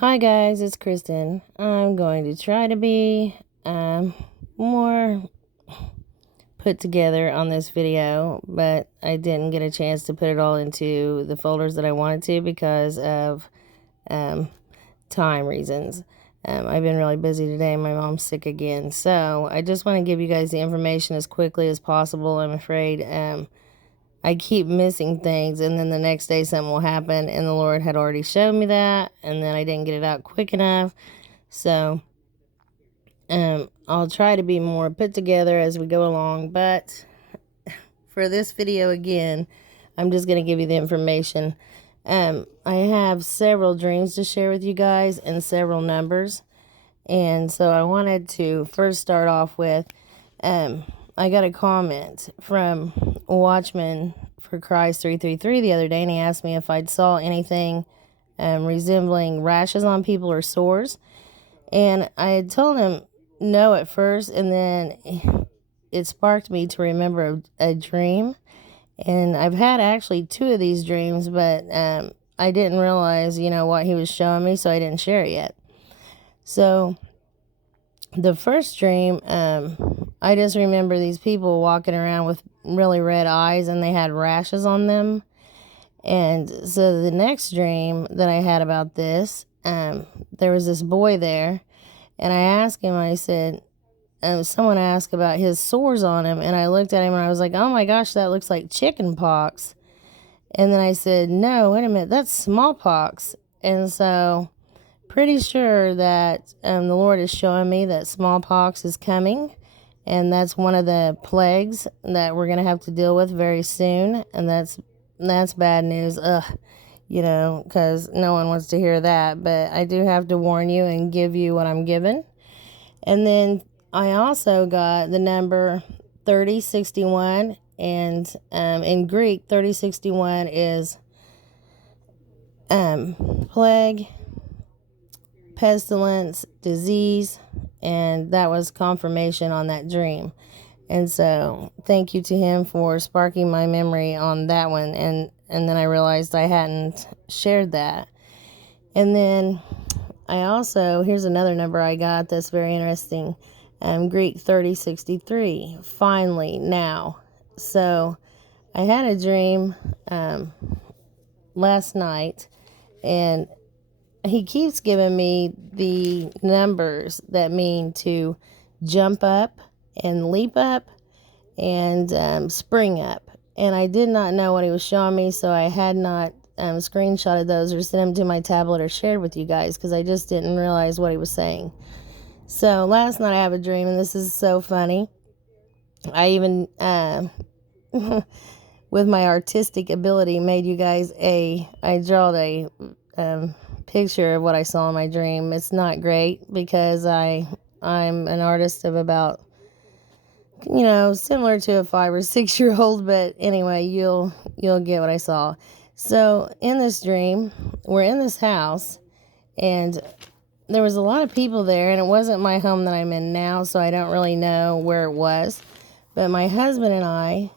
Hi guys, it's Kristen. I'm going to try to be more put together on this video, but I didn't get a chance to put it all into the folders that I wanted to because of time reasons. I've been really busy today. My mom's sick again, so I just want to give you guys the information as quickly as possible. I'm afraid I keep missing things, and then the next day something will happen, and the Lord had already showed me that, and then I didn't get it out quick enough. So I'll try to be more put together as we go along, but for this video again, I'm just going to give you the information. I have several dreams to share with you guys and several numbers, and so I wanted to first start off with I got a comment from Watchman for Christ 333 the other day, and he asked me if I'd saw anything resembling rashes on people or sores. And I had told him no at first, and then it sparked me to remember a dream. And I've had actually two of these dreams, but I didn't realize, what he was showing me, so I didn't share it yet. So the first dream, I just remember these people walking around with really red eyes, and they had rashes on them. And so the next dream that I had about this, there was this boy there, and I asked him, I said, someone asked about his sores on him, and I looked at him and I was like, oh my gosh, that looks like chicken pox. And then I said, no, wait a minute, that's smallpox. And so pretty sure that the Lord is showing me that smallpox is coming, and that's one of the plagues that we're going to have to deal with very soon, and that's bad news, because no one wants to hear that, but I do have to warn you and give you what I'm given. And then I also got the number 3061, and in Greek, 3061 is plague, pestilence, disease, and that was confirmation on that dream. And so thank you to him for sparking my memory on that one, and then I realized I hadn't shared that. And then I also, here's another number I got that's very interesting. Greek 3063, finally, now. So I had a dream last night, and he keeps giving me the numbers that mean to jump up and leap up and spring up. And I did not know what he was showing me, so I had not screenshotted those or sent them to my tablet or shared with you guys because I just didn't realize what he was saying. So last night I have a dream, and this is so funny. I even, with my artistic ability, made you guys I drew a picture of what I saw in my dream. It's not great because I'm an artist of about, similar to a 5 or 6 year old, but anyway, you'll get what I saw. So in this dream, we're in this house, and there was a lot of people there, and it wasn't my home that I'm in now, so I don't really know where it was. But my husband and I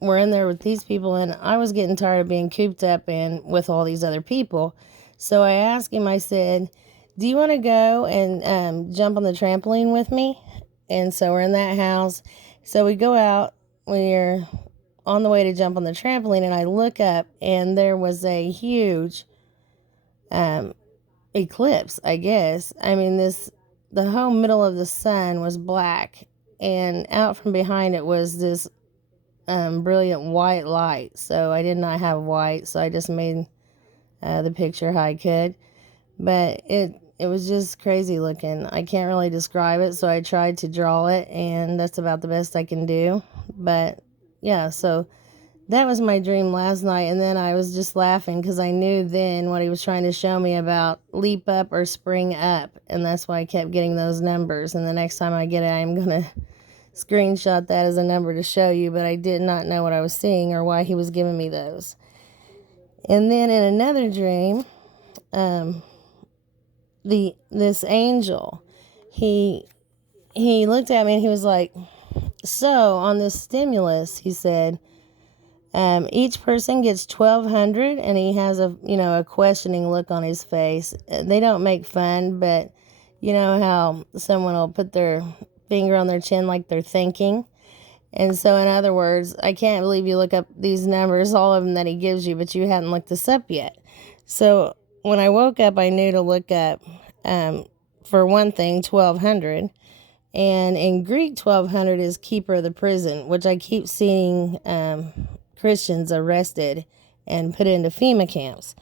were in there with these people, and I was getting tired of being cooped up in with all these other people. So I asked him, I said, do you want to go and jump on the trampoline with me? And so we're in that house. So we go out, we're on the way to jump on the trampoline, and I look up, and there was a huge eclipse, I guess. I mean, the whole middle of the sun was black, and out from behind it was this brilliant white light. So I did not have white, so I just made the picture how I could. But it was just crazy looking. I can't really describe it, so I tried to draw it, and that's about the best I can do. But yeah, so that was my dream last night, and then I was just laughing because I knew then what he was trying to show me about leap up or spring up, and that's why I kept getting those numbers. And the next time I get it, I'm going to screenshot that as a number to show you, but I did not know what I was seeing or why he was giving me those. And then in another dream, this angel, he looked at me and he was like, so on this stimulus, he said, Each person gets 1,200, and he has a questioning look on his face. They don't make fun, but you know how someone will put their finger on their chin like they're thinking. And so, in other words, I can't believe you look up these numbers, all of them that he gives you, but you hadn't looked this up yet. So when I woke up, I knew to look up, for one thing, 1,200. And in Greek, 1,200 is keeper of the prison, which I keep seeing Christians arrested and put into FEMA camps.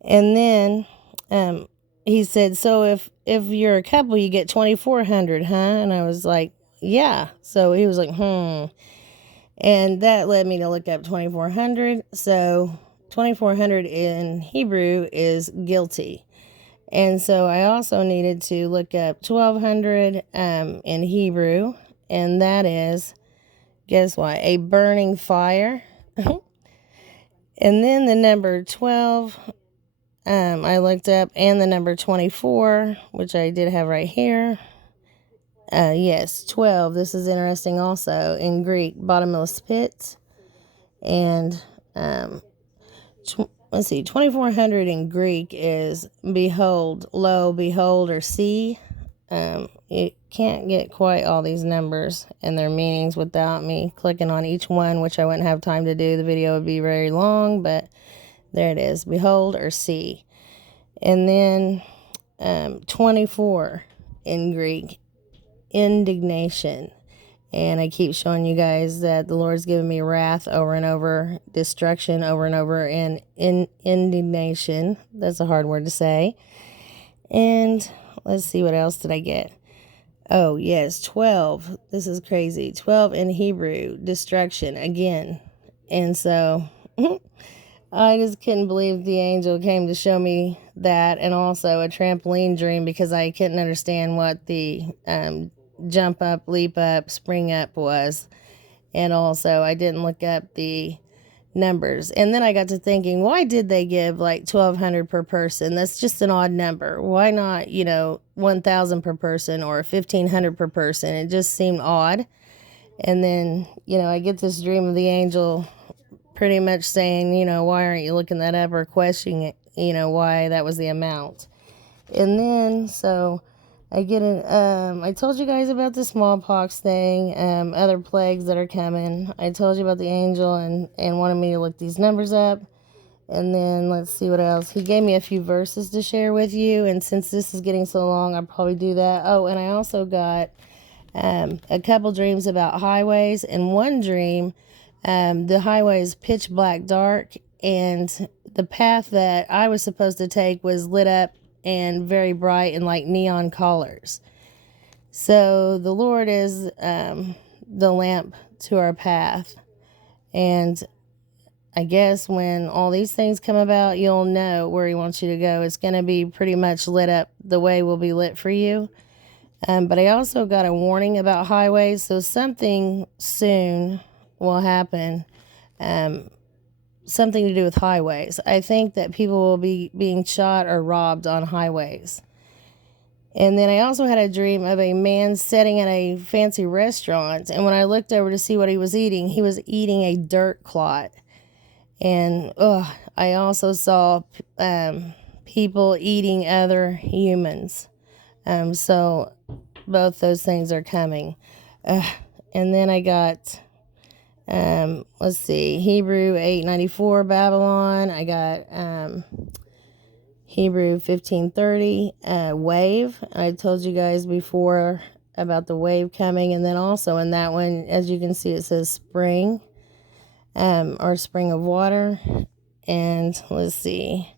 And then he said, so if you're a couple, you get 2,400, huh? And I was like, yeah. So he was like, And that led me to look up 2,400. So 2,400 in Hebrew is guilty. And so I also needed to look up 1,200 in Hebrew. And that is, guess what? A burning fire. And then the number 12, I looked up, and the number 24, which I did have right here. Yes, 12. This is interesting also. In Greek, bottomless pit. And let's see, 2,400 in Greek is behold, lo, behold, or see. You can't get quite all these numbers and their meanings without me clicking on each one, which I wouldn't have time to do. The video would be very long, but there it is, behold or see. And then 24 in Greek, indignation. And I keep showing you guys that the Lord's given me wrath over and over, destruction over and over, and indignation. That's a hard word to say. And let's see, what else did I get? Oh, yes, 12. This is crazy. 12 in Hebrew, destruction again. And so I just couldn't believe the angel came to show me that, and also a trampoline dream, because I couldn't understand what the jump up, leap up, spring up was. And also I didn't look up the numbers. And then I got to thinking, why did they give like 1,200 per person? That's just an odd number. Why not 1,000 per person or 1,500 per person? It just seemed odd. And then I get this dream of the angel pretty much saying, why aren't you looking that up, or questioning it, why that was the amount. And then so I get I told you guys about the smallpox thing, other plagues that are coming. I told you about the angel and wanted me to look these numbers up. And then let's see what else. He gave me a few verses to share with you. And since this is getting so long, I'll probably do that. Oh, and I also got a couple dreams about highways. And one dream, the highway is pitch black dark. And the path that I was supposed to take was lit up and very bright and like neon colors. So the Lord is the lamp to our path. And I guess when all these things come about, you'll know where he wants you to go. It's going to be pretty much lit up. The way will be lit for you. But I also got a warning about highways. So something soon will happen. Something to do with highways. I think that people will be being shot or robbed on highways. And then I also had a dream of a man sitting at a fancy restaurant. And when I looked over to see what he was eating a dirt clot. And I also saw people eating other humans. So both those things are coming. And then I got... let's see, Hebrew 894 Babylon. I got Hebrew 1530 wave. I told you guys before about the wave coming. And then also in that one, as you can see, it says spring, or spring of water. And let's see,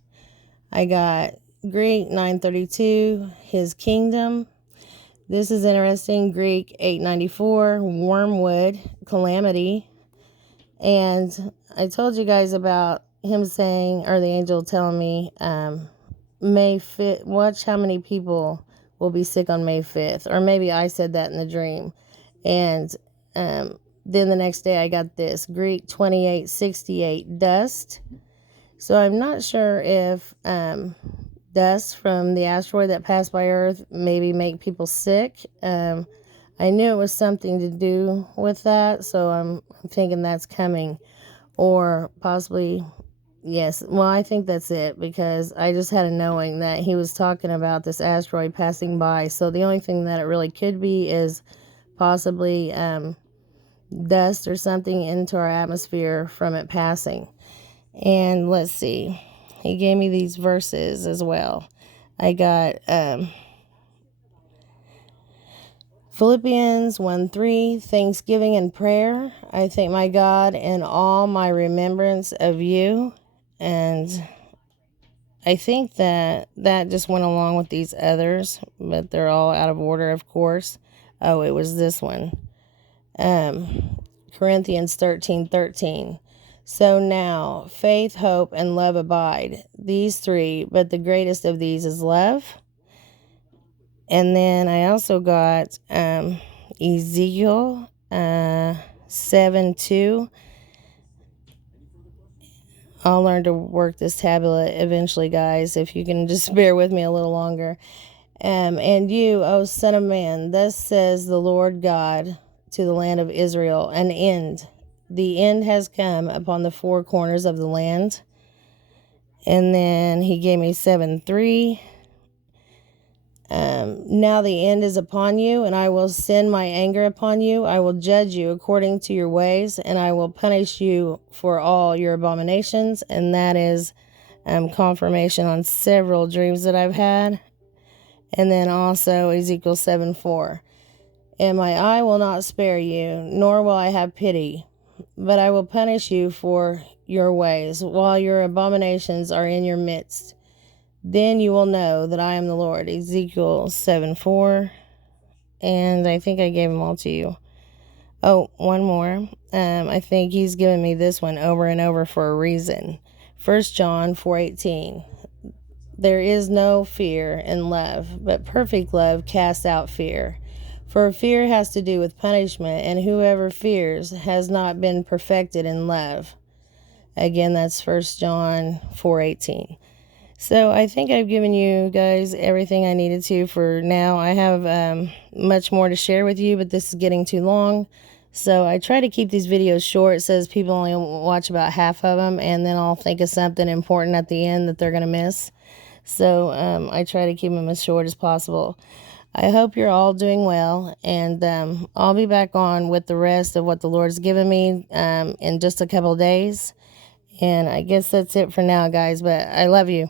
I got Greek 932, his kingdom. This is interesting. Greek 894, wormwood, calamity. And I told you guys about him saying, or the angel telling me, May 5th, watch how many people will be sick on May 5th. Or maybe I said that in the dream. And then the next day I got this, Greek 2868, dust. So I'm not sure if dust from the asteroid that passed by Earth maybe make people sick. I knew it was something to do with that, so I'm thinking that's coming. or possibly, yes, well, I think that's it, because I just had a knowing that he was talking about this asteroid passing by. So the only thing that it really could be is possibly dust or something into our atmosphere from it passing. And let's see, he gave me these verses as well. I got Philippians 1:3, thanksgiving and prayer. I thank my God in all my remembrance of you. And I think that just went along with these others, but they're all out of order, of course. Oh, it was this one. Corinthians 13:13. So now, faith, hope, and love abide, these three, but the greatest of these is love. And then I also got Ezekiel 7:2. I'll learn to work this tablet eventually, guys, if you can just bear with me a little longer. And you, O son of man, thus says the Lord God to the land of Israel, an end. The end has come upon the four corners of the land. And then he gave me 7:3. Now the end is upon you, and I will send my anger upon you. I will judge you according to your ways, and I will punish you for all your abominations. And that is confirmation on several dreams that I've had. And then also Ezekiel 7:4. And my eye will not spare you, nor will I have pity, but I will punish you for your ways, while your abominations are in your midst. Then you will know that I am the Lord. Ezekiel 7:4. And I think I gave them all to you. Oh, one more. I think he's given me this one over and over for a reason. 1 John 4:18. There is no fear in love, but perfect love casts out fear. For fear has to do with punishment, and whoever fears has not been perfected in love. Again, that's 1 John 4:18. So I think I've given you guys everything I needed to for now. I have much more to share with you, but this is getting too long. So I try to keep these videos short. It says people only watch about half of them, and then I'll think of something important at the end that they're going to miss. So I try to keep them as short as possible. I hope you're all doing well, and I'll be back on with the rest of what the Lord's given me in just a couple of days. And I guess that's it for now, guys, but I love you.